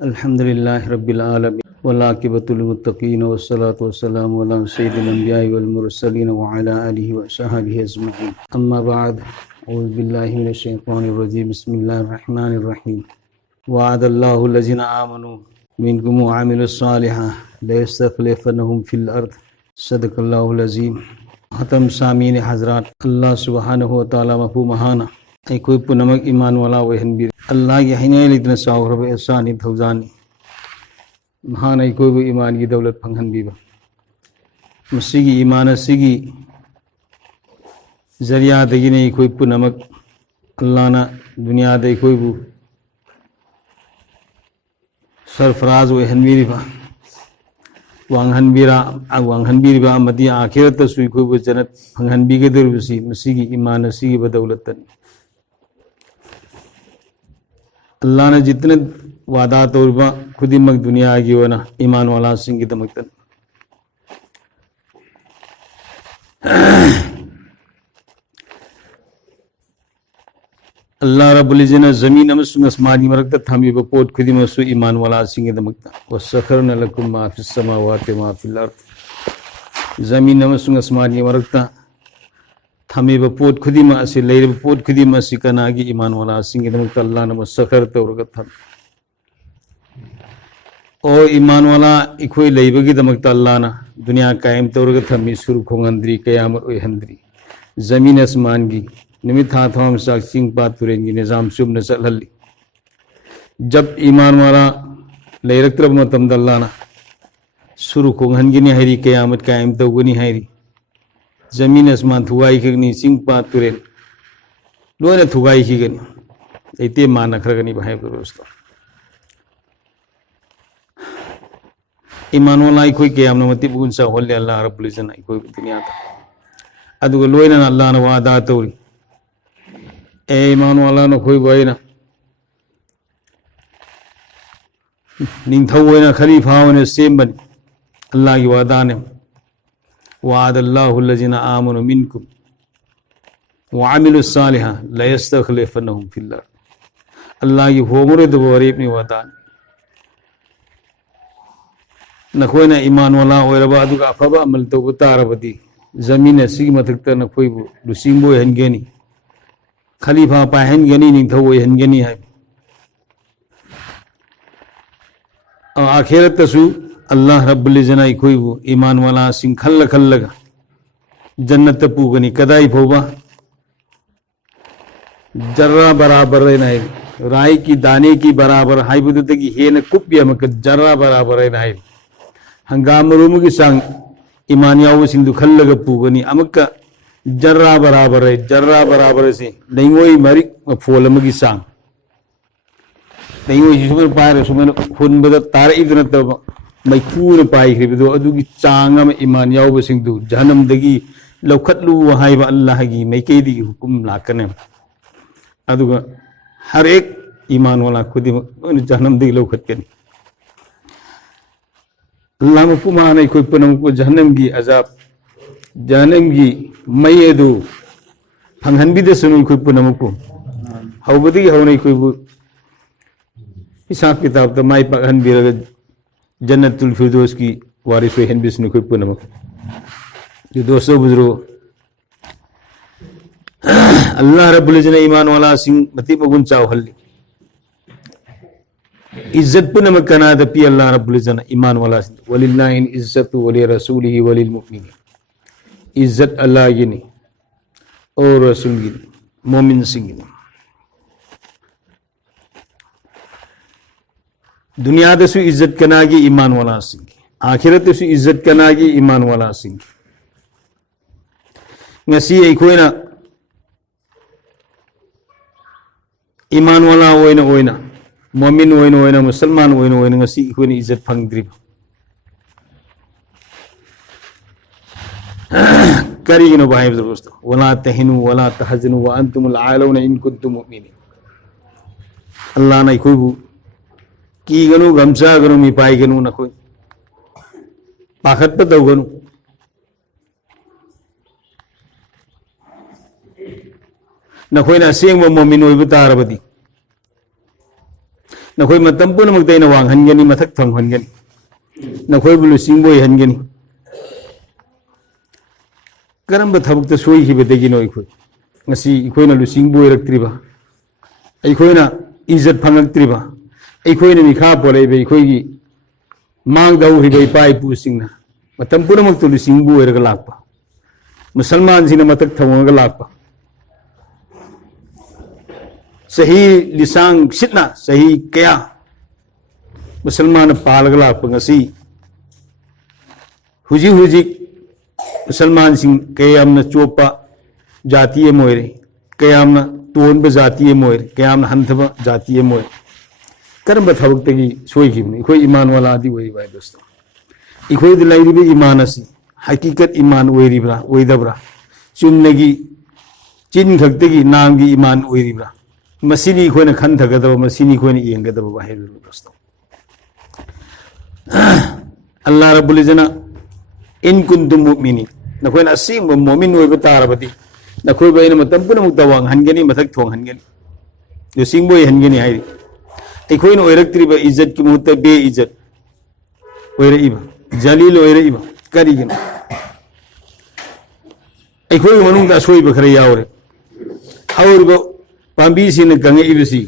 अल्हम्दुलिल्लाहि रब्बिल आलमीन वल्लाक़िबतुल मुत्तक़ीन वस्सलातु वस्सलामु अला सय्यिदिल अंबियाइ वल मुरसलीन व अला आलिहि व सहबिहि अजमईन अम्मा बाद औज़ु बिल्लाहि मिनश शैतानिर रजीम बिस्मिल्लाहिर रहमानिर रहीम वअदल्लाहु लज़ीना आमनु मिनकुम व अमिलुस सालिहात लयस्तख़लिफ़न्नहुम फिल अर्द सदक़ल्लाहुल अज़ीम। हतम सामीन हज़रात, अल्लाह सुब्हानहु व तआला मफ़ू महाना अखोई पुनमक ईमान वाला ओहनबी अल्लाह की हईनाय लेतना चावरब एहसानी थौजानी महान अखोई ईमान की दौलत फंगहनबीबा मसीगी ईमान असिगी जरियादगिने अखोई पुनमक अल्लाहना दुनियाद अखोईबु सरफराज ओहनबीबा वांगहनबीबा अमदी आखिरतसु अखोईबु जन्नत फंगहनबीगदौरिबसि मसीगी ईमान असिगी बदौलतनी। अल्लाह ने जितने वादा तौरबा खुदिमक दुनिया की वना ईमान वाला सिंह दमकतन अल्लाह रब्बुल इज़्ज़त ज़मीन अमसुंग अस्मानी मरकत थमीब पोट खुदिमसु ईमान वाला सिंह दमकता वसखरना लकुम मा फिस समावाति मा फिल अर्द ज़मीन अमसुंग अस्मानी मरकता थमीब पोट खुदिम असी लेरब पोट खुदिम असी कनागी ईमान वाला सिंह दमकता अल्लाह ने मसखर तौरगत थम ओ ईमान वाला इखोई लेबगी दमकता अल्लाह ना दुनिया कायम तौरगत थमी सुरु खोंगंद्री कयामत ओहंद्री ज़मीन आसमान की निमित था थम साक सिंह पात तुरेंगी निज़ाम सुब न चलहली जब ईमान वाला लेरक्तरब मतम अल्लाह ना सुरु खोंगहनगी नि हैरी कयामत कायम तौगनी हैरी ज़मीन आसमान थुगाई खगनी सिंह पात तुरेन लोने थुगाई खगनी ऐते मान खरगनी भाई दोस्तों ईमान वाला अखोई कयाम नमति बुगुन सा होले अल्लाह रब्बुल इज़्ज़त अखोई दुनिया ता अदुग लोइना अल्लाह ने वादा तौरी ए ईमान वाला न खोई बोइना निंथौ ओइना खलीफा ओइना सेमबन अल्लाह की वादा ने वअदल्लाहु लज़ीना आमनु मिनकुम व अमिलुस सालिहात लयस्तख़लिफ़न्नहुम फिल अर्द अल्लाह की होमरे दबोरे अपनी वादा नखोइना ईमान वाला ओइरबा अदुगा अफबा अमल तौबु तारबदी ज़मीन असिगी मथक्ता नखोइबु लुसिंबो हनगेनी खलीफा पाहनगेनी निंथौ ओहनगेनी है आखिरतसु अल्लाह रब्बुल इज़्ज़त अखोईबु ईमान वाला सिंह खल्ल खल्लगा जन्नत पुगनी कदाई फोबा जर्रा बराबर है राई की दाने की बराबर हाइबुदगी हेन कुप्य मक जर्रा बराबर है हंगाम रूम की सांग ईमान याव सिंधु खल्लगा पुगनी अमक जर्रा बराबर से नईवोई मरी फोलम की सांग नईवोई सुमन पार सुमन हुनबद तार इदन तब मैखून पाइख्रिबदो अदुगी चांग अम ईमान याव सिंधु जहन्नमदगी लौखतलु हाइबा अल्लाह की मैकेदी हुकुम लाकने अदुगा हर एक ईमान वाला खुदी जहन्नमदगी लौखतकनी अल्लाह मफुमान अखोई पुनम को जहन्नम की अजाब जहन्नम की मई अदु फंगहनबीदसनु अखोई पुनम को हौबदगी हौने अखोईबु हिसाब किताब द माई पहनबीरग जन्नतुल फिरदौस की वारिस ओहनबीसनु अखोई पुनम जो दोस्तों बुजुर्गों अल्लाह रब्बुल इज़्ज़त ईमान वाला सिंह मति मगुन चावहल्ली इज्जत पुनम कना दपी अल्लाह रब्बुल इज़्ज़त ईमान वाला वलिल्लाहिल इज्जतु वलि रसूलिहि वलिल मुमिनीन इज्जत अल्लाह की नहीं और रसूल की मोमिन सिंह की दुनिया दसु इज्जत कना की ईमान वाला सिंह आखिरत दसु इज्जत कना की ईमान वाला सिंह ngasi अखोइना ईमान वाला ओइना मोमिन ओइना मुसलमान ओइना ngasi अखोइना इज्जत फंगद्रिब करीगिनो भाई दोस्तों वला तहिनु वला तहजनु व अंतुमुल आलौना इन कुंतुम मुमिनीन अल्लाह ने अखोइबु कीगनु गमसागनु मिपाइगनु नखोइ पाखतप तौगनु नखोइना असेंगबा मोमिन ओइबु तारबदी नखोई मतम पुनमक्तैना वांगहनगनी मथक थंगहनगनी नखोइबु लुसिंगबोय हनगनी करम थबक सोईखिबदगिनो अखोई ngasi ikoina lusingboy raktriba ikoina इज्जत फंगक्त्रिबा अखोइना मिखा पोलेबे अखोइगी मांगदौरिबा इपा इपुसिंगना मतम पुनमक्तु लुसिंगबु ओइरगा लाक्पा मुसलमान सिंगना मतक थवंगा लाक्पा सही लिसांग सिटना सही कया मुसलमान पालगा लाक्पा ngasi हुजी हुजी मुसलमान सिंग कयामना चोपा जातीय मोइरे कयामना तोनब जातीय मोइरे कयामना हंथबा जातीय मोइरे करम थबक्तगी सोईखिबनी इखोई ईमान वाला आदि ओइरिबा दोस्तों इखोई द लाइरिबे ईमान असि हकीकत ईमान ओइरिब्रा ओइदब्रा चुमनगी चिन खक्तगी नांगी ईमान ओइरिब्रा मसिनी इखोइना खंथगदबा मसिनी इखोइना येंगदबा बाहेर दोस्तों अल्लाह रब्बुल इज्जत इन कुंतुम मुमिनीन नखोइना असिंग मोमिन ओइबा तारबदी नखोई बैन मतम पुनमुक्त वांग हनगनी मथक थोंग हनगनी लुसिंगबोय हनगनी हाइरि अखोइना ओइरक्त्रिबा इज्जत की मुहूर्त बे इज्जत ओइरइबा जलील ओइरइबा करिगिन अखोइ मनुंग असोइबा खरे यावरे औरबो पांबी सिन कंगइबसी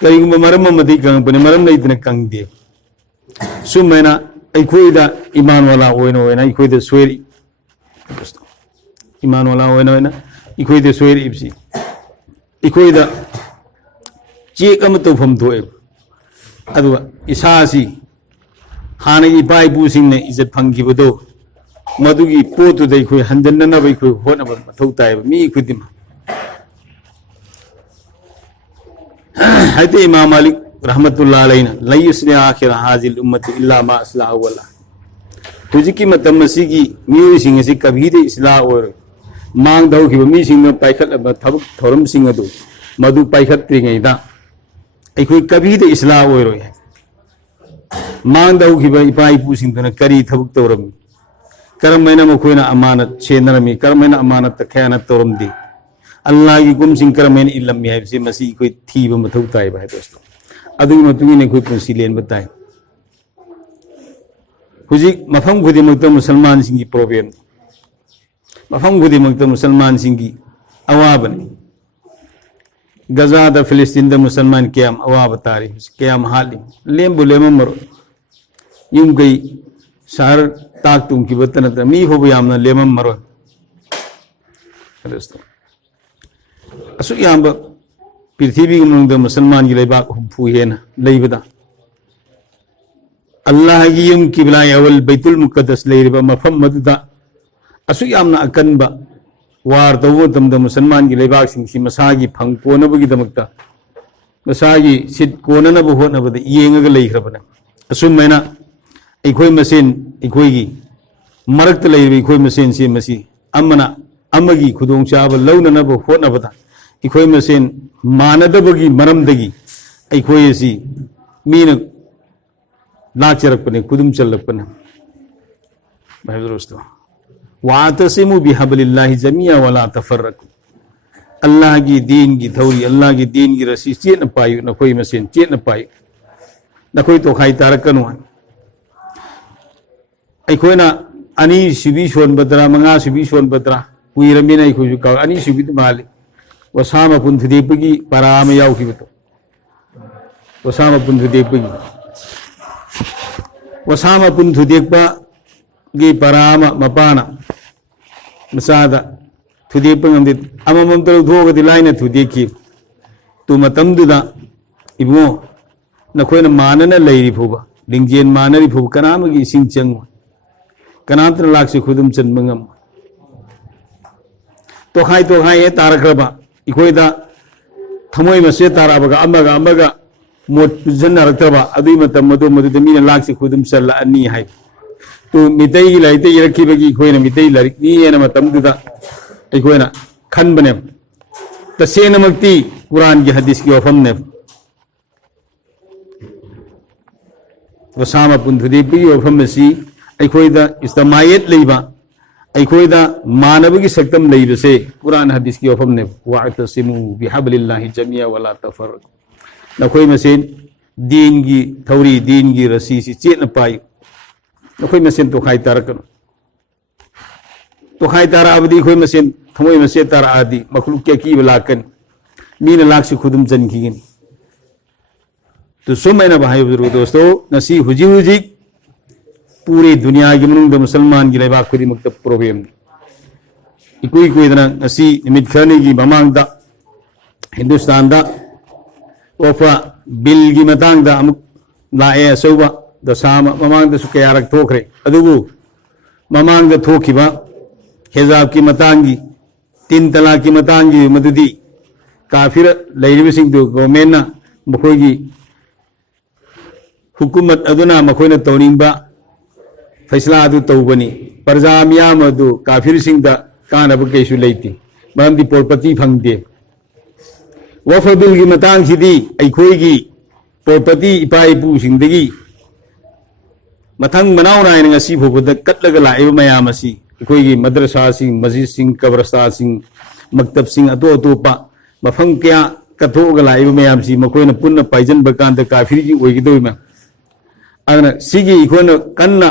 करिगुम मरम मदि कंगपने मरम लैतने कंगदे सुमैना अखोइदा ईमान वाला ओइना अखोइदा सोइरि ईमान वाला ओइना इखोइदे सोइर इबसी इखोइदा चेक अम तौफम थोए अदुगा इसासी हाना इपा इपुसिंगने इज्जत फंगिबदो मदुगी पोतुदा इखोइ हंजन्ननबा इखोइ होनबा मथौ ताइबा मी खुदिमा हाइते इमाम मालिक रहमतुल्लाह अलैना लयुस्नि आखिर हाजिल उम्मति इल्ला मा अस्लाह वला हुजिकी मतम मसिगी मियोइसिंग असि कभिदे इस्लाह ओर मांग दौखिबा मीसिंगना पाइखतबा थबक थौरमसिंग अदु मदु पाइखत्रिङैदा अखोइ कभिदे इस्लाह ओइरोय मांग दौखिबा इपा इपुसिंगदना करी थबक तौरमी करमैना मखोइना अमानत सेनरमी करमैना अमानत खयानत तौरमदि अल्लाह की गुमसिंग करमैना इल्लमी हाइबसे मसि इखोइ थीबा मथौ ताइबा है दोस्तों अदुगी मतुगिने इखोइ पुंसि लेनबा ताइ हुजिक मफम खुदिमक्ता मुसलमान सिंगी प्रॉब्लम मफम खुदिमक्ता मुसलमान सिंगी अवाबनी गजा फिलिस्तीन मुसलमान क्याम अवाब तारी क्याम हाली लेमबु लेममरो युम गई शहर ताक तुम की बतन मी हो यामना लेममरो असु याम पृथ्वी मुसलमान की लेबाक हुफु हेना लेबदा अल्लाह की यम किबला अवल बैतुल मुकद्दस लेरिबा मफम मदुदा असु यामना अकनबा वार तौबो तमदा मुसलमान की लेबाक सिंगसी मसागी फंग कोनबगी दमक्ता मसागी सिट कोननबो होनबदा येंगगा लेखरबना असुमैना अखोइ मसेन अखोइगी मरक्ता लेरिबा अखोइ मसेन से मसी अमना अमगी खुदोंचाबा लौननबो होनबदा अखोइ मसेन मानदबगी मरमदगी अखोइ असि मीना लाचरपने खुदुम चलपने भाई दोस्तों वातसिमु बिहबलिल्लाहि जमिया वला तफर्रकु अल्लाह की दीन की थौरी अल्लाह की दीन की रस्सी चेन पायु नखोइ मसेन चेन पायु नखोइ तो खाई तारकनु अखोइना अनि सुबी सोन बद्रा मंगा सुबी सोन बद्रा कुइरमिना अखोइजु का अनि सुबी माले वसाम पुंथुदेपगी पराम याउखिबतो वसाम पुंथुदेपगी वसाम पुंथुदेपा गी पराम मपाना मसादा थुदेपंगमदि अममम तरो धोगदि लाइना थुदेखि तु मतमदुदा इबो नखोइना मानना लैरि फुबा लिंजेन मानरि फुबा कनामगी इसिंग चंग कनामत्र लाक्सि खुदुम चनबंगम तोखाई हे तारखरबा इखोइदा थमोय मसे ताराबगा अमगा मोट जनरक्तबा अदुई मतम मदुदा मीना लाक्सि खुदुम चल्ला अनि हाय तो मितई की लाइते यरखिबगी इखोइना मितई लारिक नीना मतमदुदा इखोइना खनबने तसेनमक्ति कुरान की हदीस की वफमने वसामा पुंथुदेपी वफमसी अखोइदा इस्तमायत लेबा अखोइदा मानवगी सक्तम लेबसे कुरान हदीस की वफमने वातसिमु बिहबलिल्लाहि जमिया वला तफर्रकु नखोइ मसेन दीन की थौरी दीन की रसी से चेत पाई अखोई मसेन तो खाई तारकनो तो खाई तारा अबदी अखोई मसेन थमोई मसे तारा आदि मखलूक के की लाकन मीन लाख से खुदम जन की तो सुमैना भाई बुजुर्ग दोस्तों नसी हुजी हुजी पूरी दुनिया की मनुंग मुसलमान की लेबा खुदी मकतब प्रॉब्लम इकोई कोई दना नसी निमित खरने की ममांग दा हिंदुस्तान दा ओफा बिल की मतांग दा अमुक लाए असौबा दसाम ममांग दा सुकयारक थोखरे अदुगु ममांग दा थोखिबा हिजाब की मतांग की 3 तलाक की मतांग की मददी काफिर लैरिबसिंग दो गवर्नमेंट ना मखोगी हुकूमत अदुना मखोइना तौनिंबा फैसला अदु तौबनी प्रजा मियाम अदु काफिर सिंह दा कानब कैसु लेती मरमदी पोरपति फंगदे वफ बिल की मतांग सिदी अखोगी पोरपति इपा इपू सिंदगी मथंग मनाव नायन ngasi फोबद कटलगा लाइब मयाम असी अखोगी मदरसा सिंह मस्जिद सिंह कब्रस्तान सिंह मकतब सिंह अतो अतोपा मफम क्या कथोगा लाइब मयाम सी मखोइना पुन्ना पाइजन बकांद काफिर की ओइगदोइमा अदना सिगी इखोना कन्ना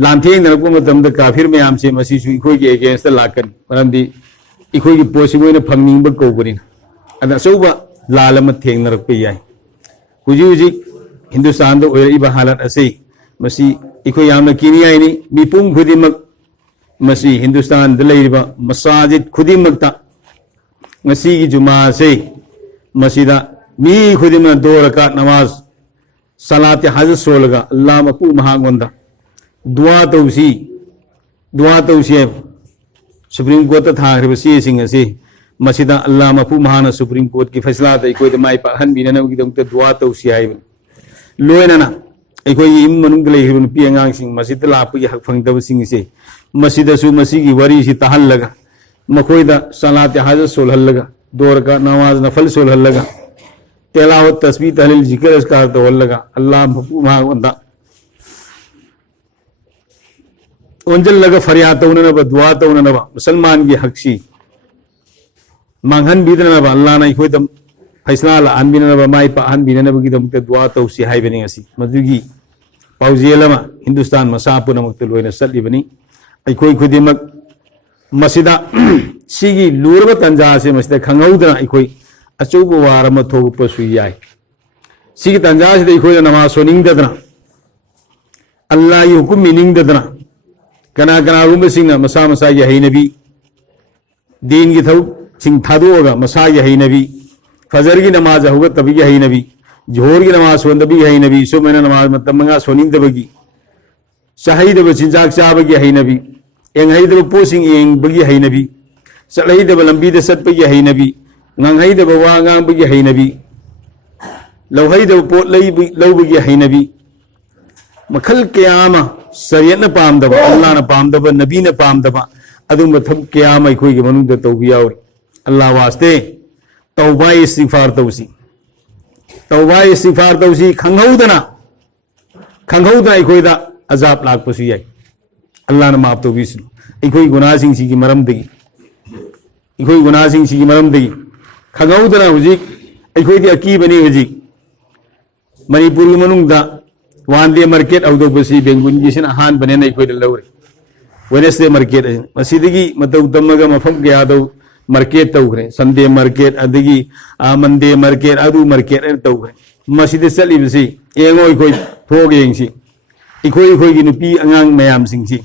लांथेंग नरको मतम द काफिर मयाम से मसीसु इखोगी अगेंस्ट लाकन मरमदी इखोगी पोसिबोइना फंगनिंग ब कोबरिन अदा सौबा लालम थेंग नरक पे याय हुजी हुजी हिंदुस्तान दो ओइरिबा हालत असे मसी इखो यामना किनियाइनी मिपुंग खुदिमक मसी हिंदुस्तान द लेरिबा मसाजिद खुदिमकता ngasi gi juma se masida mi khudima do rakat namaz salat haj solga allah mapu mahangonda dua tausi supreme court ta thagriba si sing ase masida allah mapu mahana supreme court ki faisla dai koi mai pa han bi na gi dong ta dua tausi ai loina na ai koi im manung le hirun pi angang sing masida la pu gi hak phang da sing se masida su masi gi wari si tahal laga मखोइदा सलात हाजत सोलहल लगा दो रका नमाज नफल सोलहल लगा तिलावत तस्बीह तहलील जिक्र अस्कार तो लगा अल्लाह वंदा ओंजल लगा फरियाद तो उन्हें नबा दुआ तो उन्हें नबा मुसलमान की हक्सी मांगहन बीदन नबा अल्लाह ना इखोई दम फैसला ला अन बीन नबा माई पा अन बीन नबा की दम ते दुआ तो उसी हाई बनी असी मधुगी पाउजियलमा हिंदुस्तान मसापुन मक्तल होइना सल्ली बनी इखोई खुदिमक मसीदा सिगी लूरब तंजा से मसीदा खंगौदना इखोई अचौब वारम थोगपसु याय सिगी तंजा से इखोई नमाज सोनिंगदना अल्लाह की हुकुम मिनिंगदना कना कना गुम सिंह मसा मसा यही नबी दीन की थौ सिंह थादोगा मसा यही नबी फजर की नमाज होगा तभी यही नबी जोहर की नमाज सोन तभी यही नबी सो मैंने नमाज मतलब मंगा सोनिंगदबगी शहीद बचिंजाक चाबगी यही नबी एंगहैदब पोसिंग एंगबगी है नबी चलहैदब लंबी द सतबगी है नबी nganghaiदब वा ngangbगी है नबी लौहैदब पोट लौबगी है नबी मखल कयामा शरीयत न पामदब अल्लाह न पामदब नबी न पामदब अदुम थब कयामा इखोई के मनुंग द तौबी यावरी अल्लाह वास्ते तौबा इस्तिगफार तौसी खंगौदना इखोई दा अजाब लाकपसु याय अल्लाह ने माफ तो बीसनु इखोई गुनाह सिंह की मरम दगी इखोई गुनाह सिंह की मरम दगी खगौदना हुजी इखोई दी अकी बनी हुजी मणिपुर की मनुंग दा वांदे मार्केट औदो बसी बेंगुन की सिन हान बने न इखोई लौरे वेनेसडे मार्केट मसीदगी मतौ तमगा मफम गया दो मार्केट तौग्रे संडे मार्केट अदगी मंडे मार्केट अदु मार्केट तौग्रे मसीदे चली बसी एंगो इखोई थोग येंसी इखोई की नुपी अंगांग मयाम सिंह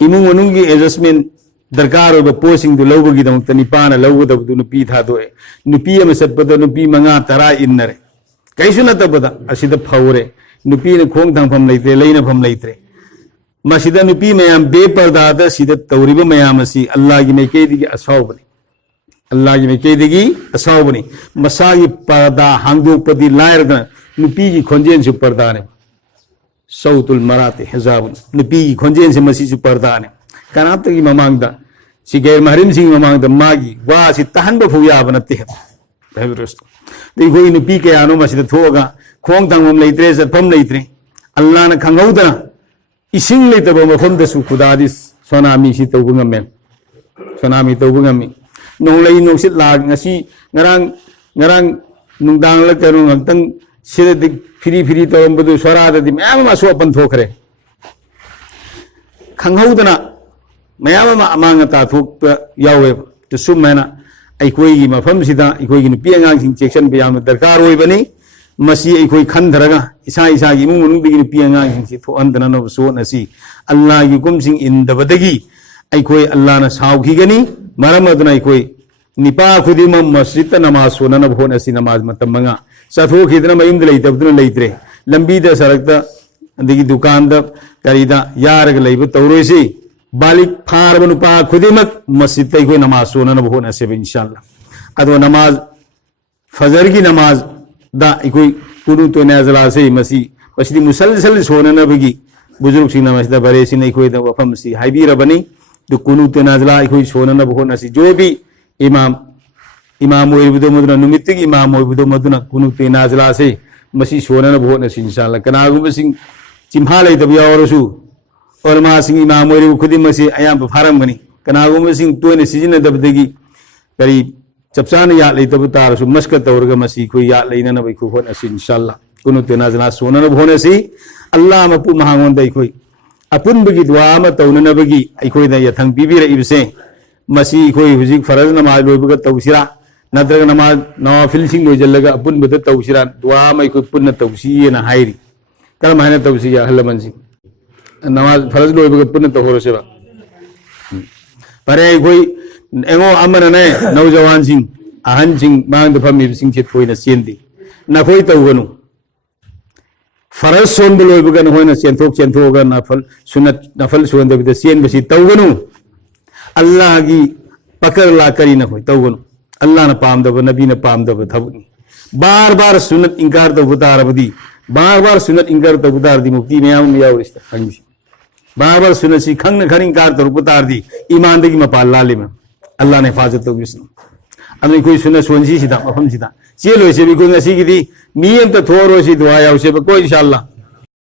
इमुंग मनुंग की एडजस्टमेंट दरकार हो पोसिंग दो लौबगी दमक निपाना लौगदबदु नुपी थादोए नुपी अम सत्पद नुपी मंगा तरा इन्नरे कैसु नतबदा असिद फौरे नुपी न खोंग थांगफम लैत्रे लैनफम लैत्रे मसिदा नुपी मयाम बेपर्दादा सिदा तौरिबा मयाम असि अल्लाह की मैकेदिगी असावबनी अल्लाह की मैकेदिगी असावबनी मसागी पर्दा हांगदोकपदि लायरदना नुपी की खोंजेन सु पर्दाने सौतुल मराते हिजाब नुपी की खोंजेन से मसी पर्दा ने कनात की ममांग सी गैर महरिम सिंह ममांग मागी वा सी तहन बफु याब नते है दोस्तों देखोई नुपी के आनो मसी थोगा खोंग तंगम लेत्रे जफम लेत्रे अल्लाह ने खंगौदना इसिंग लेतब मफम दसु खुदादि सोनामी सी तौबंगमेन सोनामी तौबंगमी नोंलै नोंसित लाग ngasi ngarang नुंगदांग ला करो ngtang sida firi firi tawam badu swara da di mayam ma so pan thokre khanghaudana mayam ma amanga ta thok yawe to sumena ai koi gi mafam sida ai koi gi nupi angang sing section bayam darkar oi bani masi ai koi khan dharaga isa isa gi mung mung gi nupi angang sing si tho andana no so na si Allah gi kum sing in da badagi ai koi Allah na saw gi gani maram aduna ai koi nipa khudima masjid namaz sona na bhona si namaz matam manga satho khidna mayum de lei tabduna leitre lambi da sarakta andigi dukan da karida yar ga leibu tawroi si balik phar banu pa khudimak masjid tai koi namaz sona na bhona se inshallah ado namaz fajr ki namaz da koi kunu to nazala se masi pasdi musalsal sona na bagi bujurg sing namaz da bare si nei koi da wafam si haibi rabani du kunu to nazala koi sona na bhona si jo bi imam oibudo maduna numitigi imam oibudo maduna kunu te nazla se masi sona na bhona sin inshallah kana gu sing chimhalai tabiya orosu or ma sing imam oibu khudi masi ayam pharam gani kana gu sing toine sijina dabdegi kari chapsana ya lai tabu tar su maska tawrga masi ko ya leina na bai ko hona sin inshallah kunu te nazla sona na bhona si allah mapu mahangon dai koi apun bagi dua ma tawna na bagi ai koi da yathang bibira ibse masi koi huzik faraz namaz loibuga tawsira nadraga namaz nawafil sing lojalaga apun bada tawsira dua mai koi punna tawsiye na hairi kala mahana tawsiya halaman sing namaz faraz loibuga punna tawhoro seba pare koi engo amana ne naujawan sing ahan sing mang da phami sing chet koi na sendi na koi tawganu faraz son loibuga na hoina senthok ga nafal sunat nafal sunan da sen basi tawganu Allah gi pakar la kari na hoy tawgonu Allah na pam da nabi na pam da thabni bar bar sunat inkar da butar abdi bar sunat inkar da butar di mukti me am ya urista hangi bar sunat si khang na khang inkar da butar di iman da gi mapal la le Allah ne hifazat to bisnu ami koi sunat sonji sida mafam sida che lo se bi ko ngasi gi di miyam ta thoro si dua ya se ko inshallah